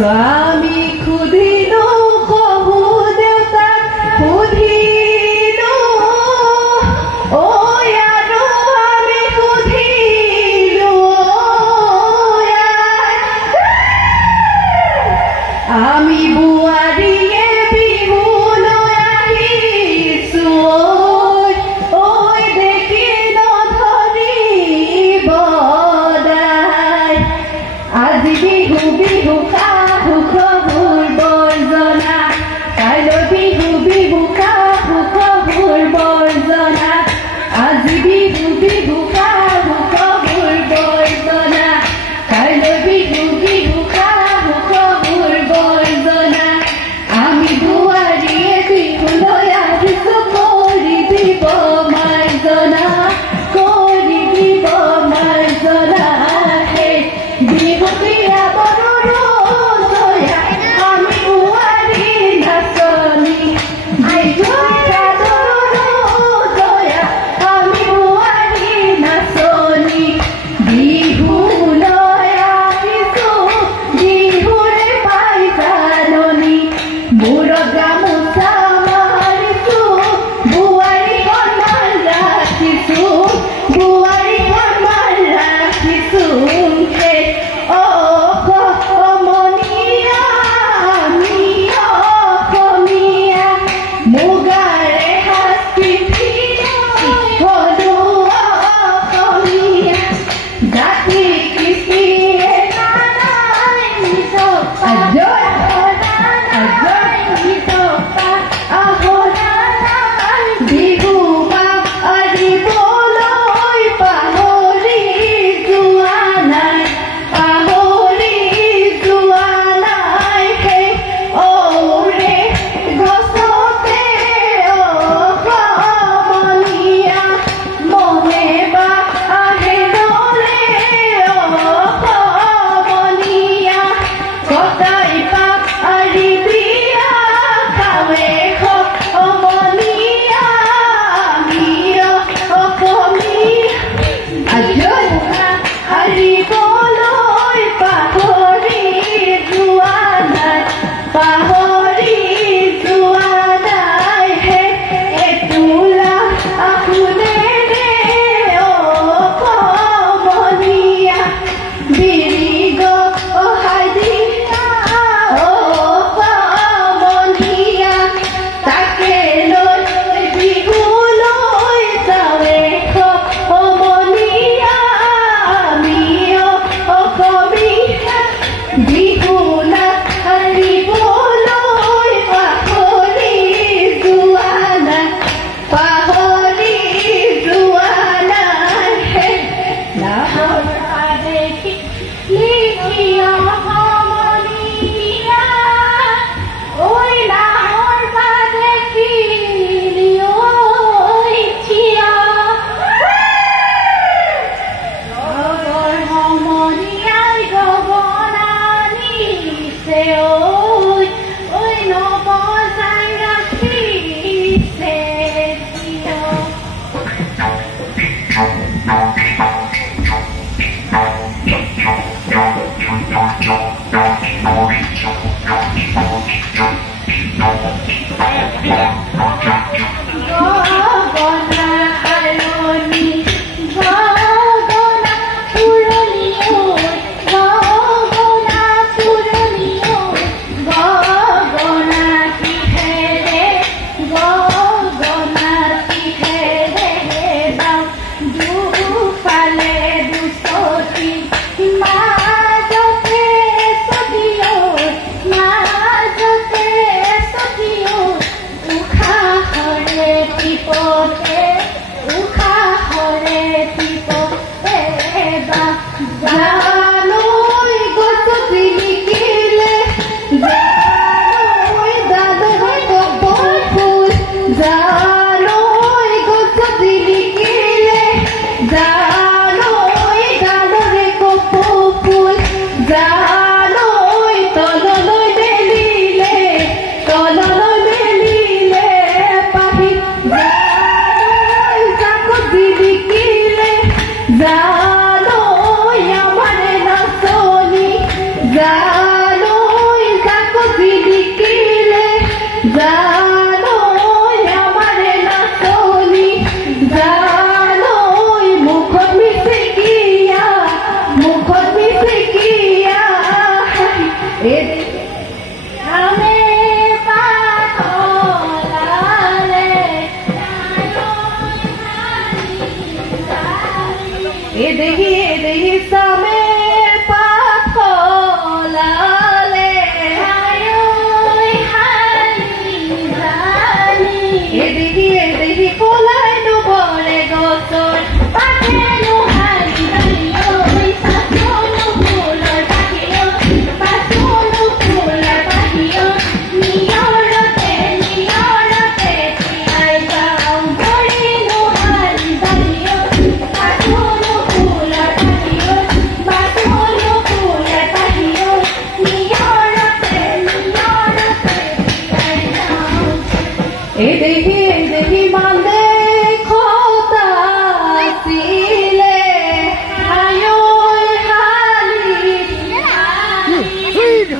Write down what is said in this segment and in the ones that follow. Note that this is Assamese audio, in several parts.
Swami khudino kohu devta khudino oya ami khudino oya ami buariye bihulo ahisu oi dekino dhari bodai aji bihu bihu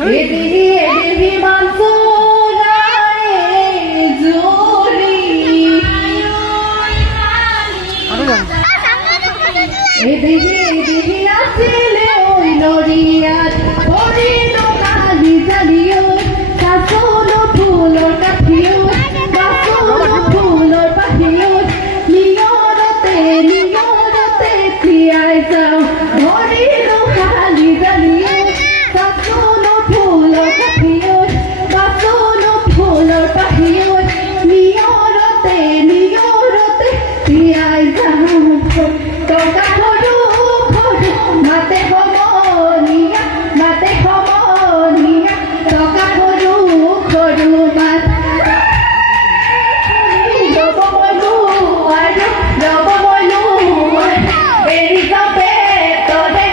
এদিহি মাঞ্চুৰাই জুৰি এদিহি আছিলে ঐ নৰিয়াত পৰিলো কালি জালি ঐ কাজলো ফুলৰ কাঠি ঐ কাজলো ফুলৰ পাখি ঐ নিয়ৰতে তিয়াই যাওঁ ধৰিলো কালি জালি ঐ কাজলো ফুলৰ কাঠি ঐ কাজলো ফুলৰ পাখি ঐ নিয়ৰতে তিয়াই যাওঁ টকা সৰু মাতে সমনীয়া টকা সৰু মাত ৰ'ব মইনো এৰি যাওঁ পেটৰে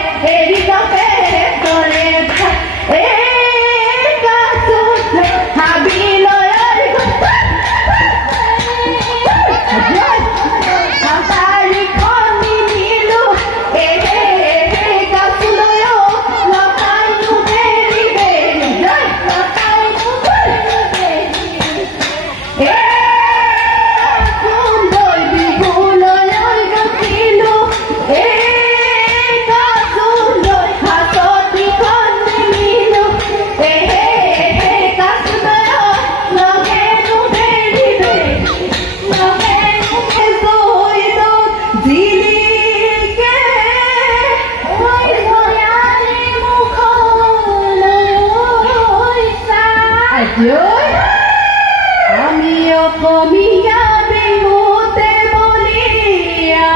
আমি অসমীয়া বিহুতে বলিয়া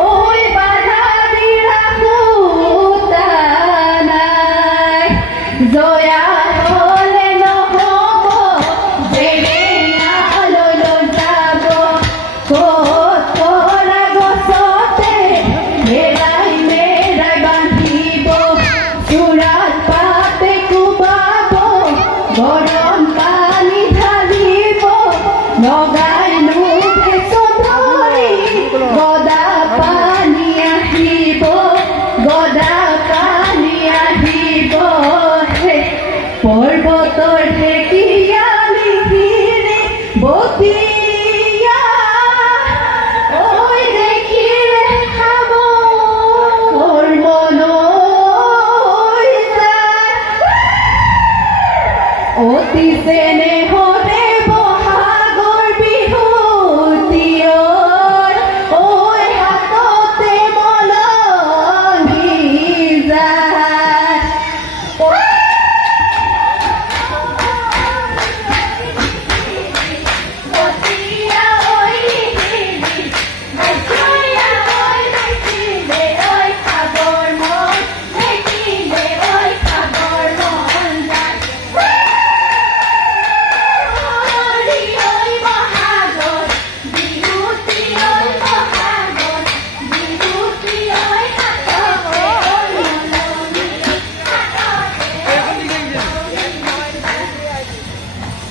ঐ বাধাৰি ৰাখোতা নাই জয়া হলে নহব জেৰেঙালৈ লৈ যাব ক'ত পৰা গছতে মেৰাই বান্ধিব চূড়াত পাতে কোবাব গৰম পানী ঢালিব নগাই লোভে ধৰি গদা পানী আহিব পৰ্বতৰ ঢেকীয়ালি ঘিৰি বতিয়া ঐ দেখিলে খাব মন অতি চেনেহৰে বহাগৰ বিহুটিয়ৰ ঐ হাততে মলমি যায়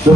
The